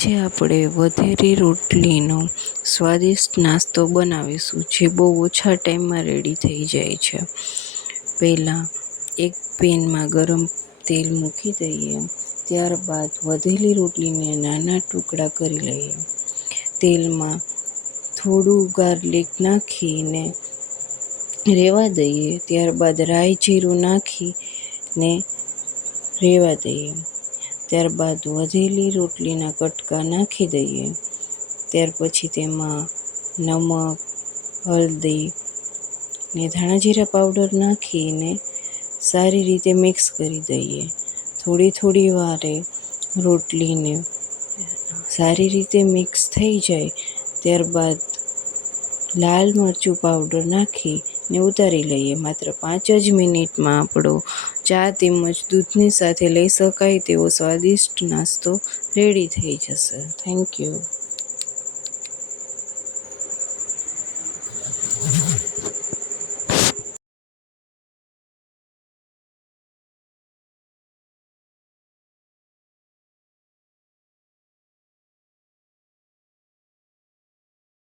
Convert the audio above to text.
આજે આપણે વધેલી રોટલીનો સ્વાદિષ્ટ નાસ્તો બનાવીશું, જે બહુ ઓછા ટાઈમમાં રેડી થઈ જાય છે. પહેલાં એક પેનમાં ગરમ તેલ મૂકી દઈએ, ત્યારબાદ વધેલી રોટલીને નાના ટુકડા કરી લઈએ. તેલમાં થોડું ગાર્લિક નાખીને રેવા દઈએ, ત્યારબાદ રાઈ જીરું નાખીને રેવા દઈએ. ત્યારબાદ વધેલી રોટલીના કટકા નાખી દઈએ. ત્યાર પછી તેમાં નમક, હળદી ને ધાણા જીરા પાવડર નાખીને સારી રીતે મિક્સ કરી દઈએ. થોડી વારે રોટલીને સારી રીતે મિક્સ થઈ જાય ત્યારબાદ લાલ મરચું પાવડર નાખીને ઉતારી લઈએ. માત્ર 5 જ મિનિટમાં આપણો ચા તેમજ દૂધની સાથે લઈ શકાય તેવો સ્વાદિષ્ટ નાસ્તો રેડી થઈ જશે. Thank you.